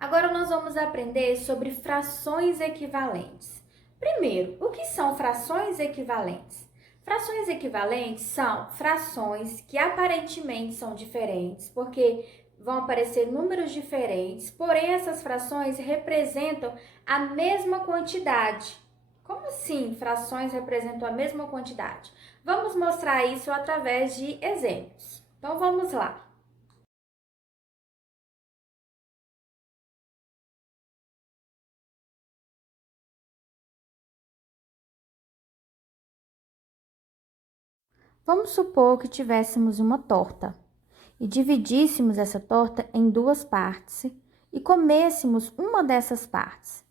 Agora nós vamos aprender sobre frações equivalentes. Primeiro, o que são frações equivalentes? Frações equivalentes são frações que aparentemente são diferentes, porque vão aparecer números diferentes, porém essas frações representam a mesma quantidade. Como assim frações representam a mesma quantidade? Vamos mostrar isso através de exemplos. Então vamos lá. Vamos supor que tivéssemos uma torta e dividíssemos essa torta em duas partes e comêssemos uma dessas partes.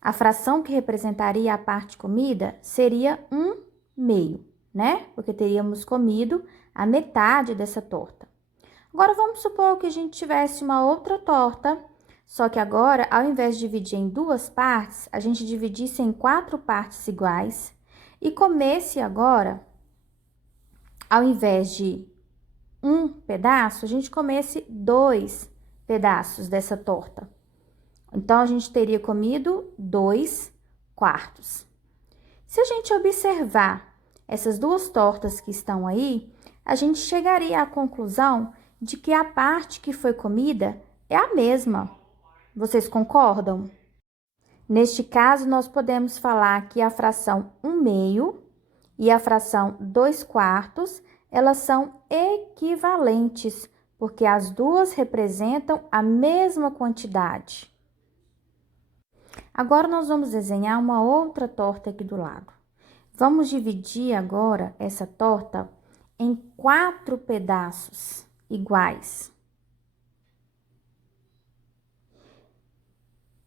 A fração que representaria a parte comida seria 1/2, né? Porque teríamos comido a metade dessa torta. Agora, vamos supor que a gente tivesse uma outra torta, só que agora, ao invés de dividir em duas partes, a gente dividisse em 4 partes iguais e comesse agora, ao invés de um pedaço, a gente comesse 2 pedaços dessa torta. Então, a gente teria comido 2/4. Se a gente observar essas duas tortas que estão aí, a gente chegaria à conclusão de que a parte que foi comida é a mesma. Vocês concordam? Neste caso, nós podemos falar que a fração 1/2 e a fração 2/4, elas são equivalentes, porque as duas representam a mesma quantidade. Agora, nós vamos desenhar uma outra torta aqui do lado. Vamos dividir agora essa torta em 4 pedaços iguais.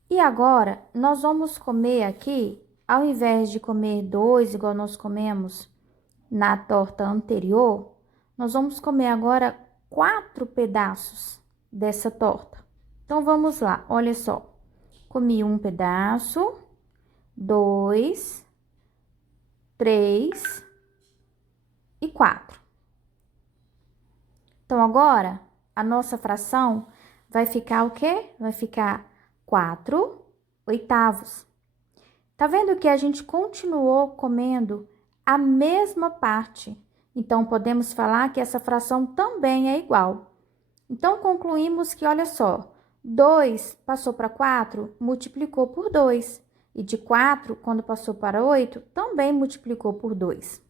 E agora, nós vamos comer aqui, ao invés de comer 2, igual nós comemos na torta anterior, nós vamos comer agora 4 pedaços dessa torta. Então, vamos lá, olha só. Comi um pedaço, 2, 3 e 4. Então, agora, a nossa fração vai ficar o quê? Vai ficar 4/8. Tá vendo que a gente continuou comendo a mesma parte? Então, podemos falar que essa fração também é igual. Então, concluímos que, olha só, 2 passou para 4, multiplicou por 2. E de 4, quando passou para 8, também multiplicou por 2.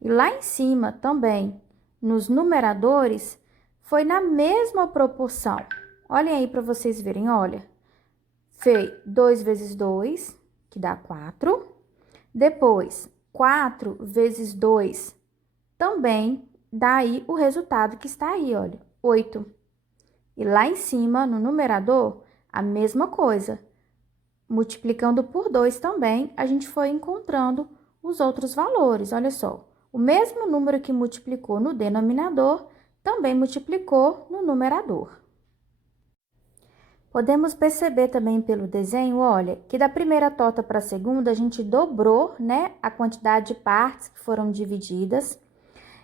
E lá em cima também, nos numeradores, foi na mesma proporção. Olhem aí para vocês verem, olha. Fez 2 vezes 2, que dá 4. Depois, 4 vezes 2, também dá aí o resultado que está aí, olha, 8. E lá em cima, no numerador, a mesma coisa. Multiplicando por 2 também, a gente foi encontrando os outros valores, olha só. O mesmo número que multiplicou no denominador, também multiplicou no numerador. Podemos perceber também pelo desenho, olha, que da primeira torta para a segunda, a gente dobrou, né, a quantidade de partes que foram divididas.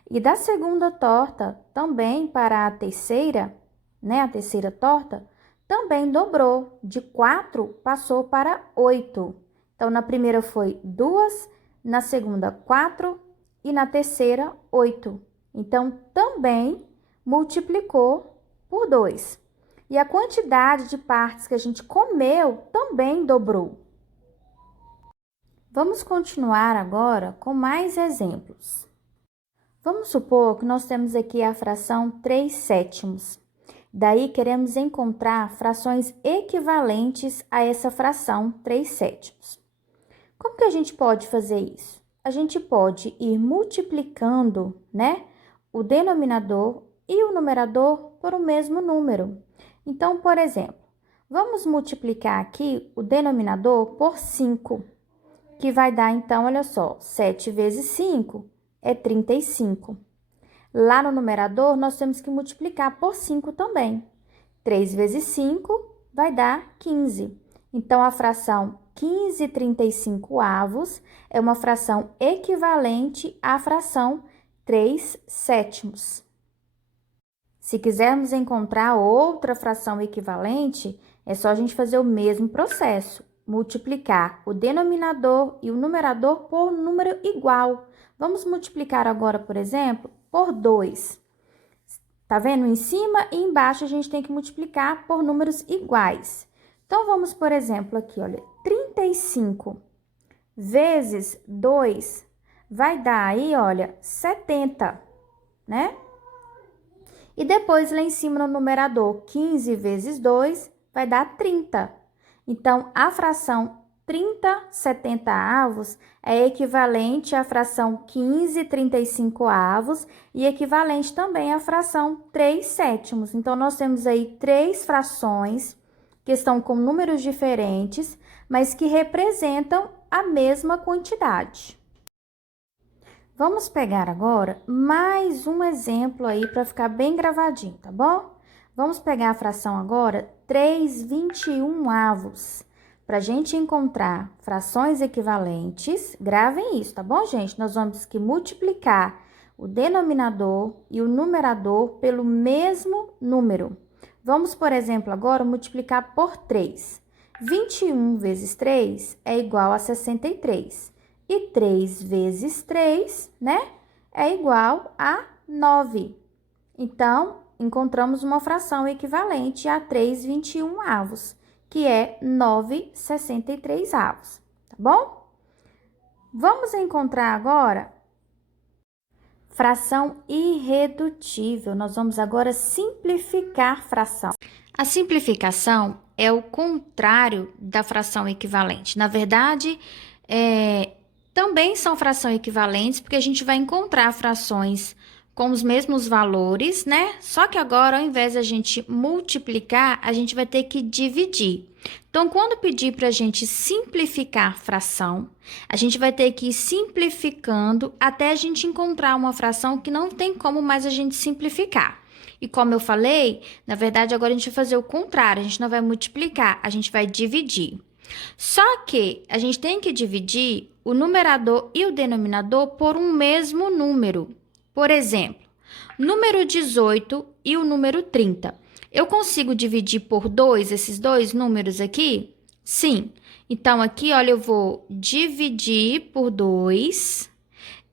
E da segunda torta, também para a terceira, né, a terceira torta, também dobrou. De 4 passou para 8. Então, na primeira foi 2, na segunda 4 e na terceira 8. Então, também multiplicou por 2. E a quantidade de partes que a gente comeu também dobrou. Vamos continuar agora com mais exemplos. Vamos supor que nós temos aqui a fração 3/7. Daí, queremos encontrar frações equivalentes a essa fração 3/7. Como que a gente pode fazer isso? A gente pode ir multiplicando, né, o denominador e o numerador por o mesmo número. Então, por exemplo, vamos multiplicar aqui o denominador por 5, que vai dar, então, olha só, 7 vezes 5 é 35. Lá no numerador, nós temos que multiplicar por 5 também. 3 vezes 5 vai dar 15. Então, a fração 15/35 é uma fração equivalente à fração 3/7. Se quisermos encontrar outra fração equivalente, É só a gente fazer o mesmo processo, multiplicar o denominador e o numerador por número igual. Vamos multiplicar agora, por exemplo, por 2. Tá vendo? Em cima e embaixo a gente tem que multiplicar por números iguais. Então, vamos, por exemplo, aqui, olha, 35 vezes 2 vai dar aí, olha, 70, né? E depois, lá em cima no numerador, 15 vezes 2 vai dar 30. Então, a fração 30/70 é equivalente à fração 15/35 e equivalente também à fração 3/7. Então, nós temos aí 3 frações que estão com números diferentes, mas que representam a mesma quantidade. Vamos pegar agora mais um exemplo aí para ficar bem gravadinho, tá bom? Vamos pegar a fração agora 3/21. Para a gente encontrar frações equivalentes, gravem isso, tá bom, gente? Nós vamos que multiplicar o denominador e o numerador pelo mesmo número. Vamos, por exemplo, agora multiplicar por 3. 21 vezes 3 é igual a 63. E 3 vezes 3, né, é igual a 9. Então, encontramos uma fração equivalente a 3/21, que é 9/63, tá bom? Vamos encontrar agora fração irredutível. Nós vamos agora simplificar fração. A simplificação é o contrário da fração equivalente. Na verdade, também são frações equivalentes, porque a gente vai encontrar frações com os mesmos valores, né? Só que agora, ao invés de a gente multiplicar, a gente vai ter que dividir. Então, quando pedir para a gente simplificar fração, a gente vai ter que ir simplificando até a gente encontrar uma fração que não tem como mais a gente simplificar. E como eu falei, na verdade, agora a gente vai fazer o contrário, a gente não vai multiplicar, a gente vai dividir. Só que a gente tem que dividir o numerador e o denominador por um mesmo número. Por exemplo, número 18 e o número 30. Eu consigo dividir por 2 esses dois números aqui? Sim. Então, aqui, olha, eu vou dividir por 2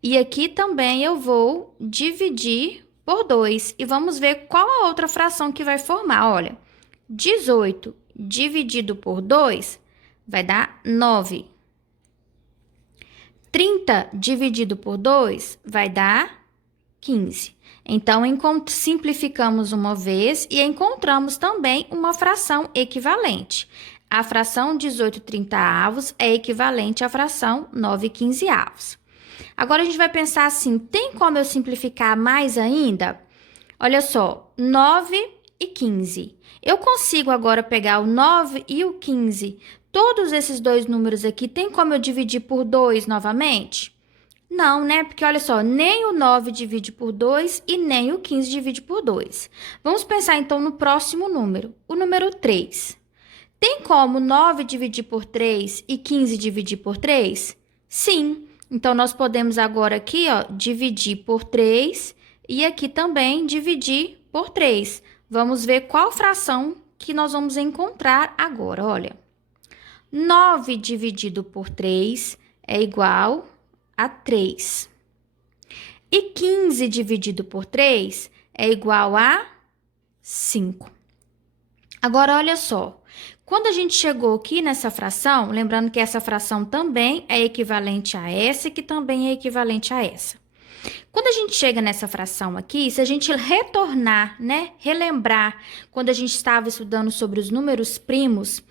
e aqui também eu vou dividir por 2. E vamos ver qual a outra fração que vai formar. Olha, 18 dividido por 2 vai dar 9. 30 dividido por 2 vai dar 15. Então, simplificamos uma vez e encontramos também uma fração equivalente. A fração 18/30 é equivalente à fração 9/15. Agora, a gente vai pensar assim, tem como eu simplificar mais ainda? Olha só, 9 e 15. Eu consigo agora pegar o 9 e o 15. Todos esses dois números aqui, tem como eu dividir por 2 novamente? Não, né? Porque olha só, nem o 9 divide por 2 e nem o 15 divide por 2. Vamos pensar então no próximo número, o número 3. Tem como 9 dividir por 3 e 15 dividir por 3? Sim. Então, nós podemos agora aqui, ó, dividir por 3 e aqui também dividir por 3. Vamos ver qual fração que nós vamos encontrar agora, olha. 9 dividido por 3 é igual a 3. E 15 dividido por 3 é igual a 5. Agora, olha só. Quando a gente chegou aqui nessa fração, lembrando que essa fração também é equivalente a essa, que também é equivalente a essa. Quando a gente chega nessa fração aqui, se a gente retornar, né, relembrar, quando a gente estava estudando sobre os números primos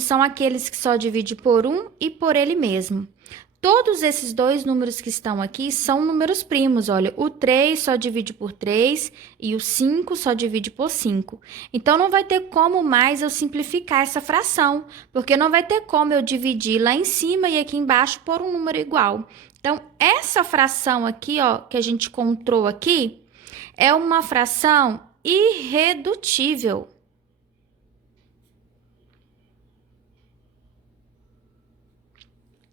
são aqueles que só dividem por 1 e por ele mesmo. Todos esses dois números que estão aqui são números primos, olha, o 3 só divide por 3 e o 5 só divide por 5. Então, não vai ter como mais eu simplificar essa fração, porque não vai ter como eu dividir lá em cima e aqui embaixo por um número igual. Então, essa fração aqui, ó, que a gente encontrou aqui, é uma fração irredutível.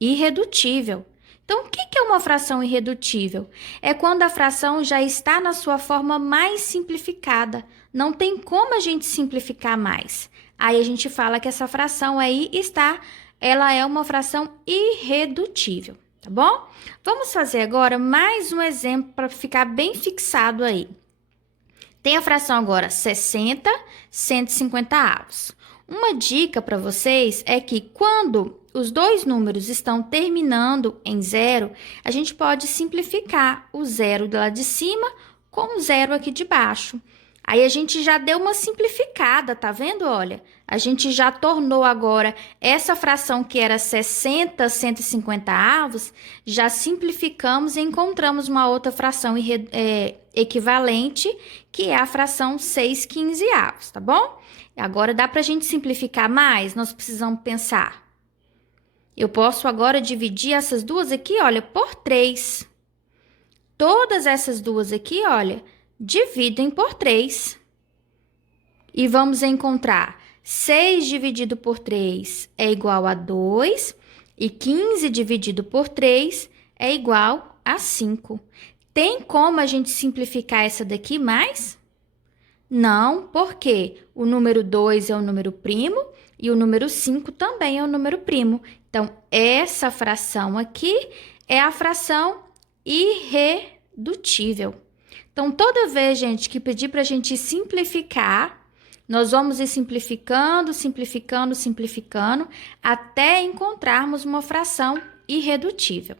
Irredutível. Então, o que é uma fração irredutível? É quando a fração já está na sua forma mais simplificada. Não tem como a gente simplificar mais. aí a gente fala que essa fração aí ela é uma fração irredutível, tá bom? Vamos fazer agora mais um exemplo para ficar bem fixado aí. Tem a fração agora 60, 150 avos. Uma dica para vocês é que quando os dois números estão terminando em zero, a gente pode simplificar o zero lá de cima com o zero aqui de baixo. Aí a gente já deu uma simplificada, tá vendo? Olha, a gente já tornou agora essa fração que era 60, 150 avos, já simplificamos e encontramos uma outra fração equivalente, que é a fração 6/15 avos, tá bom? Agora dá para a gente simplificar mais? Nós precisamos pensar. Eu posso agora dividir essas duas aqui, olha, por 3. Todas essas duas aqui, olha, dividem por 3. E vamos encontrar 6 dividido por 3 é igual a 2 e 15 dividido por 3 é igual a 5. Tem como a gente simplificar essa daqui mais? Não, porque o número 2 é o número primo e o número 5 também é o número primo. Então, essa fração aqui é a fração irredutível. Então, toda vez, gente, que pedir para a gente simplificar, nós vamos ir simplificando, simplificando, simplificando, até encontrarmos uma fração irredutível.